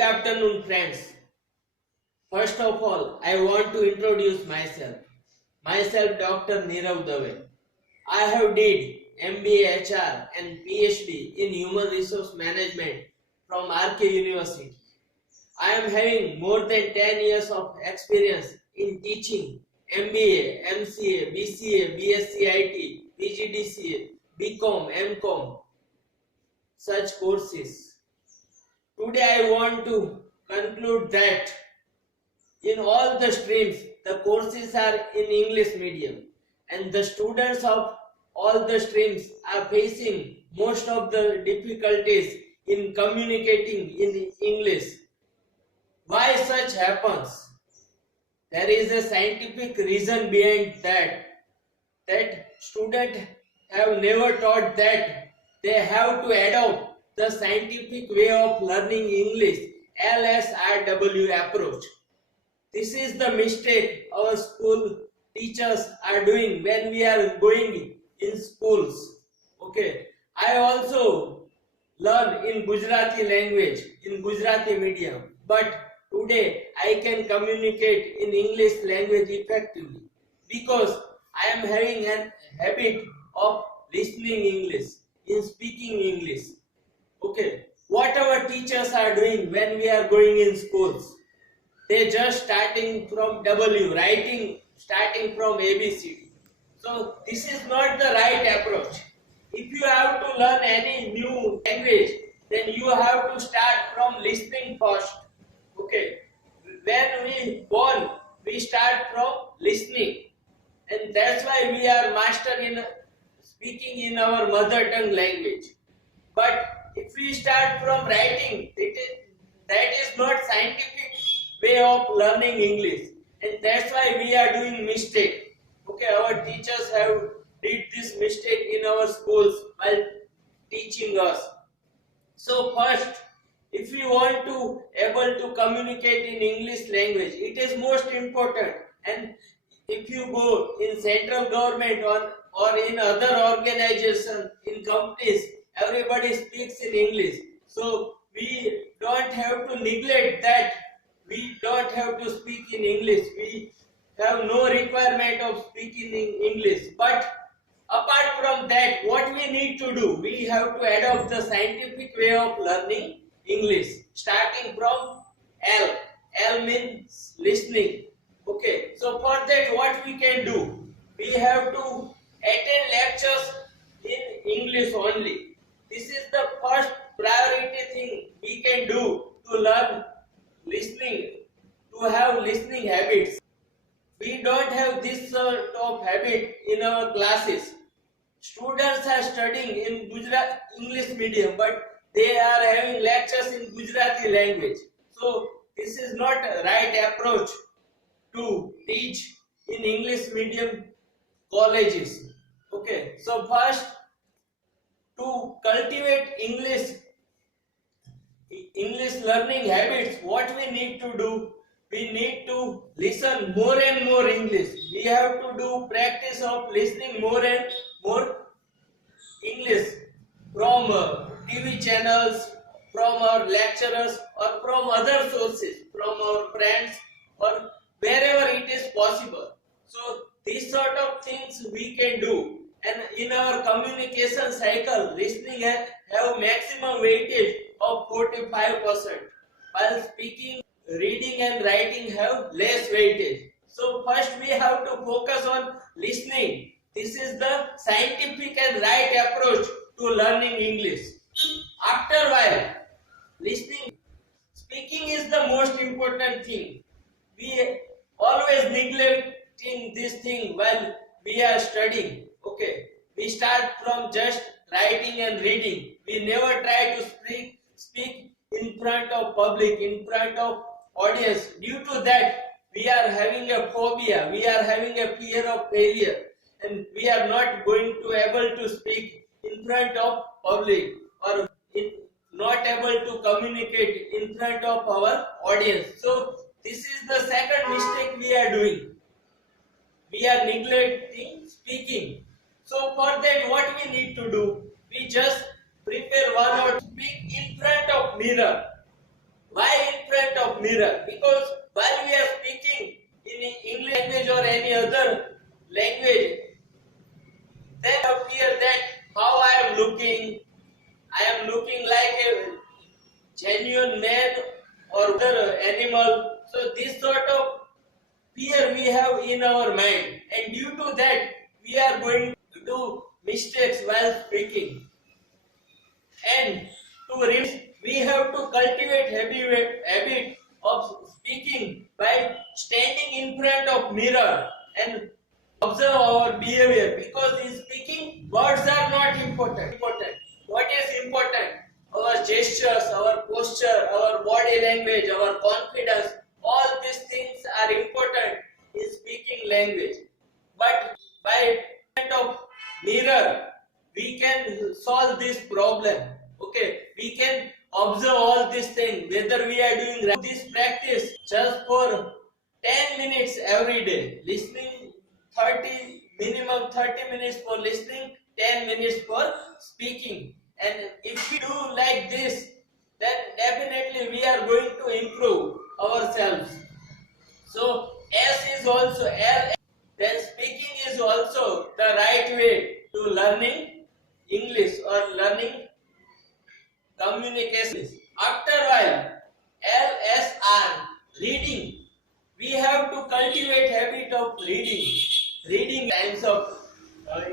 Good afternoon, friends. First of all, I want to introduce myself. Myself, Dr.Nirav Dave. I have did MBA HR and PhD in Human Resource Management from RK University. I am having more than 10 years of experience in teaching MBA, MCA, BCA, BSc IT, PGDCA, BCom, MCom, such courses. Today I want to conclude that in all the streams, the courses are in English medium and the students of all the streams are facing most of the difficulties in communicating in English. Why such happens? There is a scientific reason behind that students have never taught that they have to adopt the scientific way of learning English, LSRW approach. This is the mistake our school teachers are doing when we are going in schools. Okay, I also learn in Gujarati language, in Gujarati medium, but today I can communicate in English language effectively because I am having an habit of listening English, in speaking English. Okay, what our teachers are doing when we are going in schools, they just starting from W, writing starting from ABCD. So this is not the right approach. If you have to learn any new language, then you have to start from listening first. Okay, when we born, we start from listening, and that's why we are master in speaking in our mother tongue language. But if we start from writing, that is not scientific way of learning English, and that's why we are doing mistake. Okay, our teachers have did this mistake in our schools while teaching us. So first, if we want to able to communicate in English language, it is most important. And if you go in central government or in other organizations, in companies, everybody speaks in English. So we don't have to neglect that. We don't have to speak in English. We have no requirement of speaking in English. But apart from that, what we need to do, we have to adopt the scientific way of learning English, starting from L. L means listening. Okay, so for that, what we can do? We have to attend lectures in English only. This is the first priority thing we can do to learn listening, to have listening habits. We don't have this sort of habit in our classes. Students are studying in English medium, but they are having lectures in Gujarati language. So this is not a right approach to teach in English medium colleges. Okay, so first, to cultivate English learning habits, what we need to do, we need to listen more and more English. We have to do practice of listening more and more English from TV channels, from our lecturers, or from other sources, from our friends, or wherever it is possible. So these sort of things we can do. And in our communication cycle, listening have maximum weightage of 45%, while speaking, reading and writing have less weightage. So first we have to focus on listening. This is the scientific and right approach to learning English. After a while, listening, speaking is the most important thing. We always neglecting this thing while we are studying. Okay, we start from just writing and reading. We never try to speak in front of public, in front of audience. Due to that, we are having a phobia, we are having a fear of failure, and we are not going to able to speak in front of public, or not able to communicate in front of our audience. So this is the second mistake we are doing. We are neglecting speaking. So for that, what we need to do? We just prepare one or speak in front of mirror. Why in front of mirror? Because while we are speaking in English language or any other language, then appear that how I am looking. I am looking like a genuine man or other animal. So this sort of fear we have in our mind, and due to that we are going to do mistakes while speaking. And to remove, we have to cultivate habit of speaking by standing in front of mirror and observe our behavior, because in speaking words are not important. What is important? Our gestures, our posture, our body language, our confidence, all these things are important in speaking language. But by front of mirror we can solve this problem. Okay, we can observe all these things whether we are doing right. This practice just for 10 minutes every day, listening 30 minimum 30 minutes for listening, 10 minutes for speaking. And if we do like this, then definitely we are going to improve ourselves. So S is also L, then speaking is also the right way to learning English or learning communication. After a while, LSR, reading. We have to cultivate habit of reading. Reading Times of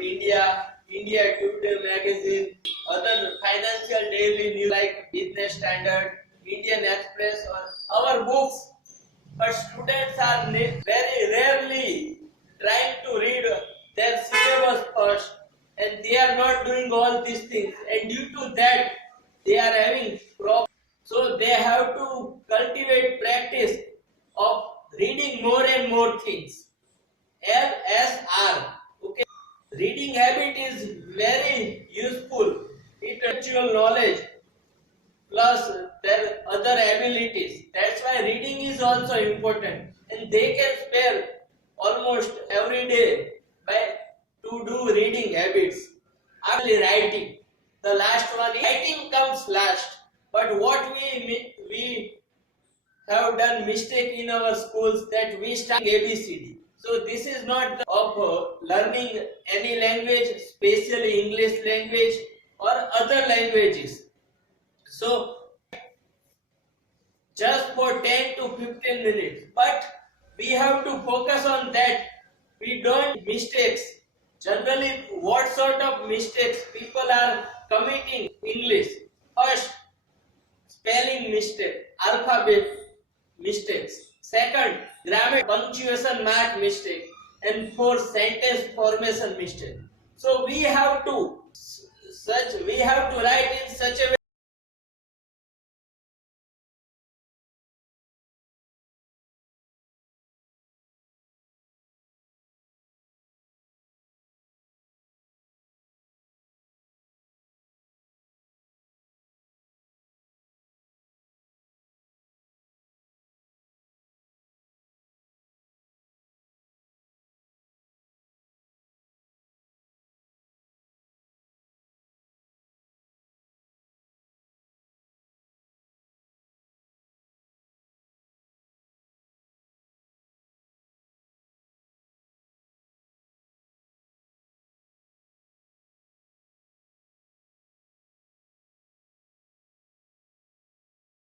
India Today magazine, other financial daily news like Business Standard, Indian Express, or our books. But students are very rarely trying to read their syllabus first, and they are not doing all these things, and due to that they are having problems. So they have to cultivate practice of reading more and more things. LSR. Okay. Reading habit is very useful. Intellectual knowledge plus their other abilities. That's why reading is also important, and they can spare almost every day by to do reading habits. Actually, writing. The last one, writing comes last. But what we have done mistake in our schools that we start ABCD. So this is not the of learning any language, especially English language or other languages. So just for 10 to 15 minutes, but we have to focus on that. We don't mistakes. Generally, what sort of mistakes people are committing English? First, spelling mistake, alphabet mistakes. Second, grammar, punctuation mark mistake, and fourth, sentence formation mistake. So we have to write in such a way